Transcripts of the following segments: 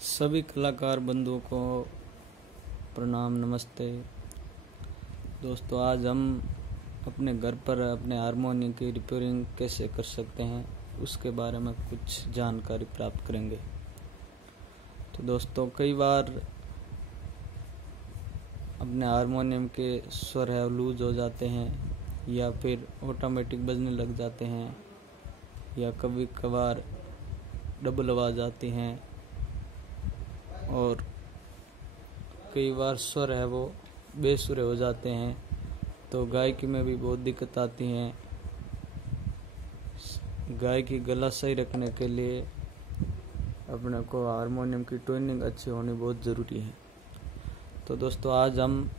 सभी कलाकार बंधुओं को प्रणाम, नमस्ते। दोस्तों, आज हम अपने घर पर अपने हारमोनियम की रिपेयरिंग कैसे कर सकते हैं उसके बारे में कुछ जानकारी प्राप्त करेंगे। तो दोस्तों, कई बार अपने हारमोनियम के स्वर है लूज हो जाते हैं या फिर ऑटोमेटिक बजने लग जाते हैं या कभी कभार डबल आवाज़ आती हैं और कई बार स्वर है वो बेसुरे हो जाते हैं। तो गायकी में भी बहुत दिक्कत आती हैं। गायकी गला सही रखने के लिए अपने को हारमोनियम की ट्यूनिंग अच्छी होनी बहुत ज़रूरी है। तो दोस्तों, आज हम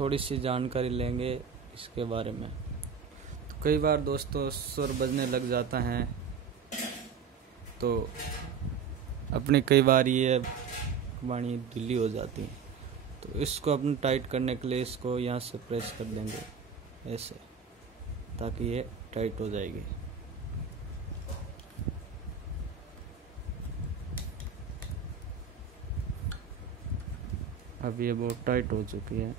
थोड़ी सी जानकारी लेंगे इसके बारे में। तो कई बार दोस्तों स्वर बजने लग जाता है तो अपनी कई बार ये वाणी ढीली हो जाती है। तो इसको अपने टाइट करने के लिए इसको यहाँ से प्रेस कर देंगे ऐसे, ताकि ये टाइट हो जाएगी। अब ये बहुत टाइट हो चुकी है।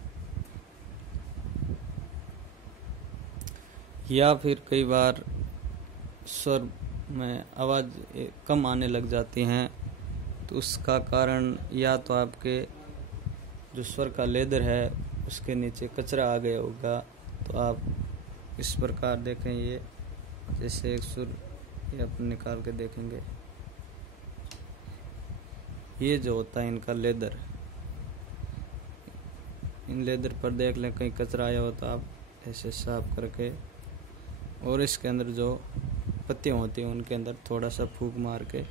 या फिर कई बार स्वर में आवाज़ कम आने लग जाती हैं तो उसका कारण या तो आपके जो स्वर का लेदर है उसके नीचे कचरा आ गया होगा। तो आप इस प्रकार देखें, ये जैसे एक सुर ये आप निकाल के देखेंगे, ये जो होता है इनका लेदर, इन लेदर पर देख लें कहीं कचरा आया हो तो आप ऐसे साफ करके और इसके अंदर जो पत्तियाँ होती हैं उनके अंदर थोड़ा सा फूंक मार के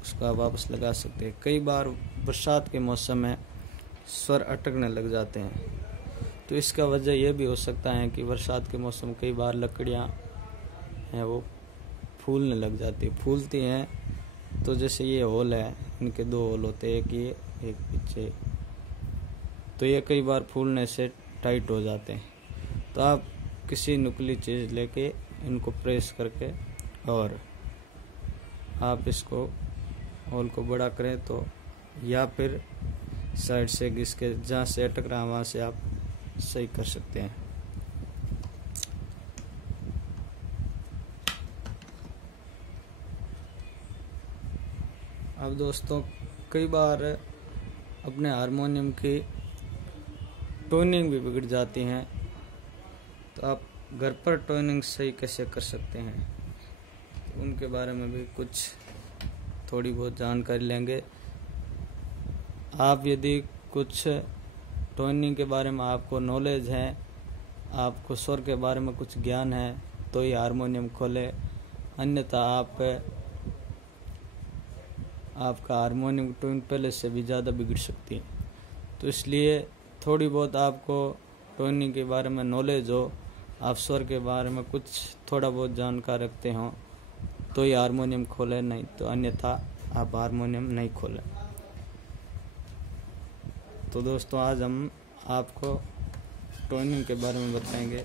उसको आप वापस लगा सकते हैं। कई बार बरसात के मौसम में स्वर अटकने लग जाते हैं तो इसका वजह यह भी हो सकता है कि बरसात के मौसम कई बार लकड़ियाँ हैं वो फूलने लग जाती फूलती हैं। तो जैसे ये होल है, इनके दो होल होते हैं, एक ये एक पीछे, तो ये कई बार फूलने से टाइट हो जाते हैं। तो आप किसी नुकीली चीज़ लेके इनको प्रेस करके और आप इसको होल को बड़ा करें तो या फिर साइड से इसके जहाँ से अटक रहा है वहाँ से आप सही कर सकते हैं। अब दोस्तों, कई बार अपने हारमोनियम की ट्यूनिंग भी बिगड़ जाती हैं। तो आप घर पर ट्यूनिंग सही कैसे कर सकते हैं तो उनके बारे में भी कुछ थोड़ी बहुत जानकारी लेंगे। आप यदि कुछ ट्यूनिंग के बारे में आपको नॉलेज है, आपको स्वर के बारे में कुछ ज्ञान है तो ये हारमोनियम खोले, अन्यथा आपका हारमोनियम ट्यून पहले से भी ज़्यादा बिगड़ सकती है। तो इसलिए थोड़ी बहुत आपको ट्यूनिंग के बारे में नॉलेज हो, आप स्वर के बारे में कुछ थोड़ा बहुत जानकार रखते हो तो ये हारमोनियम खोलें, नहीं तो अन्यथा आप हारमोनियम नहीं खोलें। तो दोस्तों, आज हम आपको ट्यूनिंग के बारे में बताएंगे।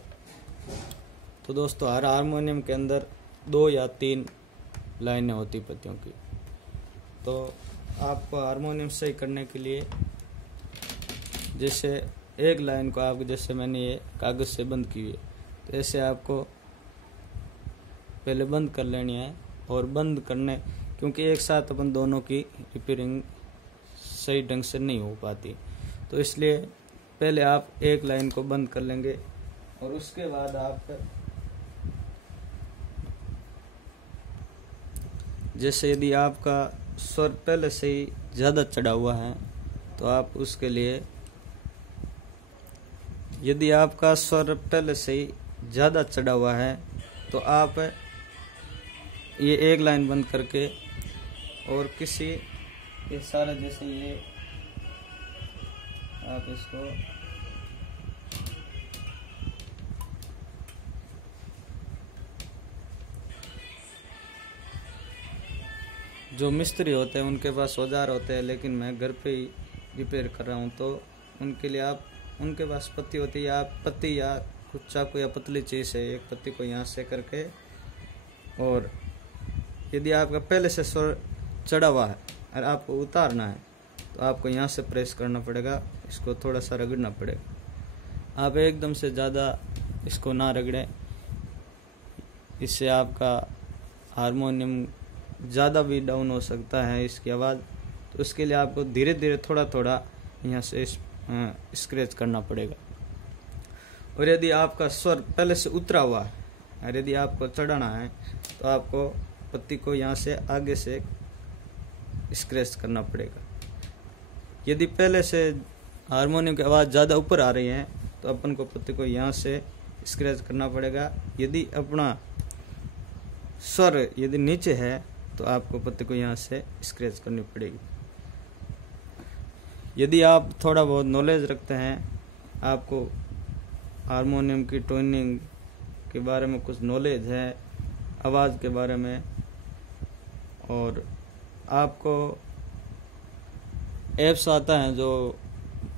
तो दोस्तों, हर हारमोनियम के अंदर 2 या 3 लाइनें होती पत्तियों की। तो आपको हारमोनियम सही करने के लिए जैसे एक लाइन को आप, जैसे मैंने ये कागज़ से बंद की है, तो ऐसे आपको पहले बंद कर लेनी है। और बंद करने, क्योंकि एक साथ अपन दोनों की रिपेयरिंग सही ढंग से नहीं हो पाती, तो इसलिए पहले आप एक लाइन को बंद कर लेंगे और उसके बाद आप जैसे यदि आपका स्वर पहले से ही ज़्यादा चढ़ा हुआ है तो आप उसके लिए, यदि आपका स्वर पहले से ही ज़्यादा चढ़ा हुआ है तो आप ये एक लाइन बंद करके और किसी ये सारा, जैसे ये आप इसको जो मिस्त्री होते हैं उनके पास औजार होते हैं, लेकिन मैं घर पे ही रिपेयर कर रहा हूँ तो उनके लिए आप, उनके पास पत्ती होती है, आप पत्ती या कुछ चाकू या पतली चीज़ है, एक पत्ती को यहाँ से करके, और यदि आपका पहले से स्वर चढ़ा हुआ है और आपको उतारना है तो आपको यहाँ से प्रेस करना पड़ेगा, इसको थोड़ा सा रगड़ना पड़ेगा। आप एकदम से ज़्यादा इसको ना रगड़ें, इससे आपका हारमोनियम ज़्यादा भी डाउन हो सकता है इसकी आवाज़। तो उसके लिए आपको धीरे धीरे थोड़ा थोड़ा यहाँ से स्क्रैच करना पड़ेगा। और यदि आपका स्वर पहले से उतरा हुआ है और यदि आपको चढ़ाना है तो आपको पत्ती को यहाँ से आगे से स्क्रैच करना पड़ेगा। यदि पहले से हारमोनियम की आवाज़ ज़्यादा ऊपर आ रही है तो अपन को पत्ती को यहाँ से स्क्रैच करना पड़ेगा। यदि अपना स्वर यदि नीचे है तो आपको पत्ती को यहाँ से स्क्रैच करनी पड़ेगी। यदि आप थोड़ा बहुत नॉलेज रखते हैं, आपको हारमोनियम की ट्यूनिंग के बारे में कुछ नॉलेज है, आवाज़ के बारे में, और आपको ऐप्स आता है जो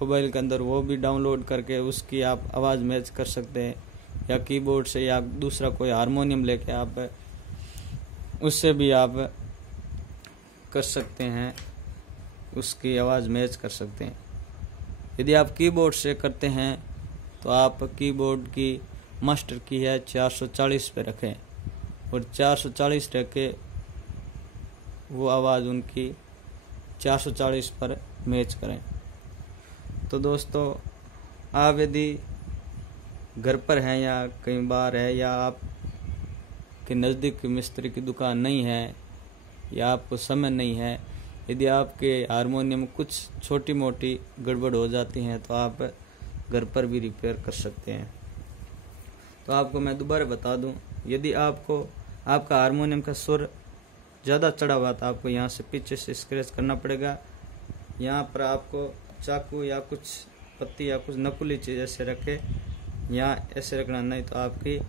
मोबाइल के अंदर, वो भी डाउनलोड करके उसकी आप आवाज़ मैच कर सकते हैं, या कीबोर्ड से या दूसरा कोई हारमोनियम लेके आप उससे भी आप कर सकते हैं, उसकी आवाज़ मैच कर सकते हैं। यदि आप कीबोर्ड से करते हैं तो आप कीबोर्ड की मास्टर की है 440 पे रखें और 440 रख के वो आवाज़ उनकी 440 पर मैच करें। तो दोस्तों, आप यदि घर पर हैं या कहीं बाहर है या आप के नज़दीक मिस्त्री की दुकान नहीं है या आपको समय नहीं है, यदि आपके हारमोनियम में कुछ छोटी मोटी गड़बड़ हो जाती हैं तो आप घर पर भी रिपेयर कर सकते हैं। तो आपको मैं दोबारा बता दूं, यदि आपको आपका हारमोनियम का सुर ज़्यादा चढ़ा हुआ तो आपको यहाँ से पीछे से स्क्रैच करना पड़ेगा। यहाँ पर आपको चाकू या कुछ पत्ती या कुछ नकुली चीज़ ऐसे रखे, यहाँ ऐसे रखना, नहीं तो आपकी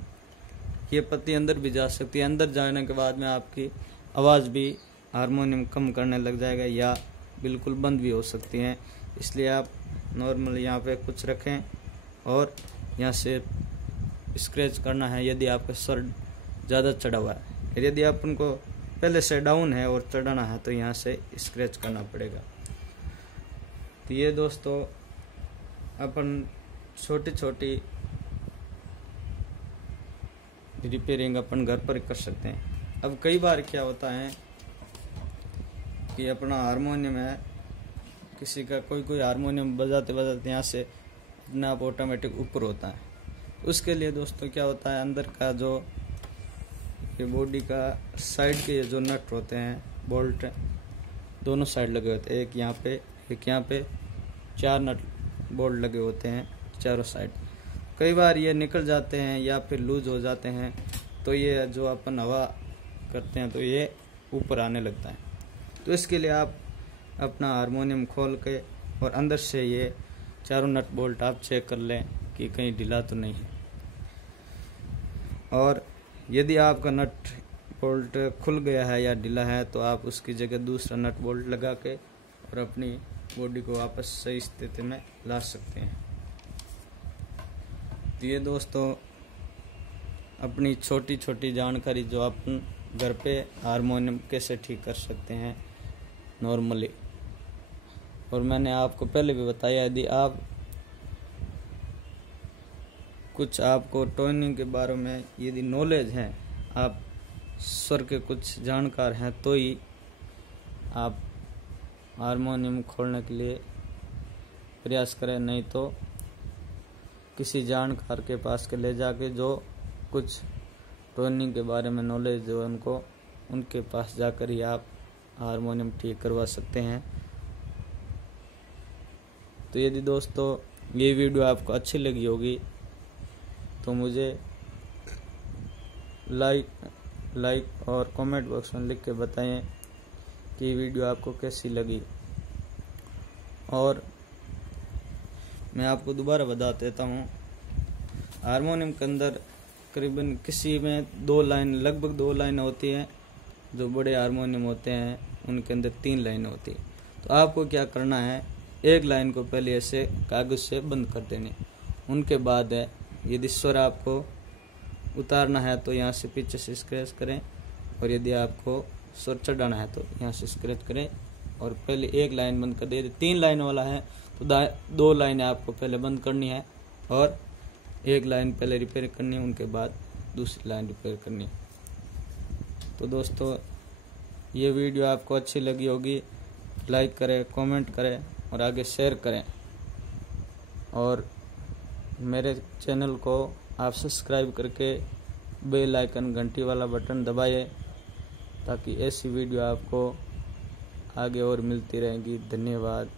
ये पत्ती अंदर भी जा सकती है। अंदर जाने के बाद में आपकी आवाज़ भी हारमोनियम कम करने लग जाएगा या बिल्कुल बंद भी हो सकती हैं। इसलिए आप नॉर्मल यहाँ पे कुछ रखें और यहाँ से स्क्रैच करना है यदि आपका स्वर ज़्यादा चढ़ा हुआ है। यदि आप उनको पहले से डाउन है और चढ़ाना है तो यहाँ से स्क्रैच करना पड़ेगा। तो ये दोस्तों, अपन छोटी छोटी रिपेयरिंग अपन घर पर कर सकते हैं। अब कई बार क्या होता है कि अपना हारमोनियम है, किसी का कोई हारमोनियम बजाते बजाते यहाँ से अपने आप ऑटोमेटिक ऊपर होता है। उसके लिए दोस्तों क्या होता है, अंदर का जो ये बॉडी का साइड के जो नट होते हैं, बोल्ट दोनों साइड लगे होते हैं, एक यहाँ पे 4 नट बोल्ट लगे होते हैं चारों साइड। कई बार ये निकल जाते हैं या फिर लूज हो जाते हैं तो ये जो अपन हवा करते हैं तो ये ऊपर आने लगता है। तो इसके लिए आप अपना हारमोनियम खोल के और अंदर से ये चारों नट बोल्ट आप चेक कर लें कि कहीं ढीला तो नहीं है। और यदि आपका नट बोल्ट खुल गया है या ढीला है तो आप उसकी जगह दूसरा नट बोल्ट लगा के और अपनी बॉडी को वापस सही स्थिति में ला सकते हैं। तो ये दोस्तों, अपनी छोटी छोटी जानकारी जो अपन घर पे हारमोनियम कैसे ठीक कर सकते हैं नॉर्मली। और मैंने आपको पहले भी बताया, यदि आप कुछ आपको ट्यूनिंग के बारे में यदि नॉलेज है, आप स्वर के कुछ जानकार हैं, तो ही आप हारमोनियम खोलने के लिए प्रयास करें, नहीं तो किसी जानकार के पास के ले जाके जो कुछ ट्यूनिंग के बारे में नॉलेज जो है उनके पास जाकर ही आप हारमोनियम ठीक करवा सकते हैं। तो यदि दोस्तों ये वीडियो आपको अच्छी लगी होगी तो मुझे लाइक और कमेंट बॉक्स में लिख के बताएं कि वीडियो आपको कैसी लगी। और मैं आपको दोबारा बता देता हूँ, हारमोनियम के अंदर करीबन किसी में लगभग 2 लाइन होती हैं। जो बड़े हारमोनियम होते हैं उनके अंदर 3 लाइन होती है। तो आपको क्या करना है, एक लाइन को पहले ऐसे कागज से बंद कर देनी। उनके बाद है, यदि स्वर आपको उतारना है तो यहाँ से पीछे से स्क्रैच करें, और यदि आपको स्वर चढ़ाना है तो यहाँ से स्क्रैच करें और पहले एक लाइन बंद कर दे। 3 लाइन वाला है तो 2 लाइनें आपको पहले बंद करनी है और 1 लाइन पहले रिपेयर करनी है, उनके बाद दूसरी लाइन रिपेयर करनी है। तो दोस्तों ये वीडियो आपको अच्छी लगी होगी, लाइक करें, कमेंट करें और आगे शेयर करें। और मेरे चैनल को आप सब्सक्राइब करके बेल आइकन घंटी वाला बटन दबाइए ताकि ऐसी वीडियो आपको आगे और मिलती रहेंगी। धन्यवाद।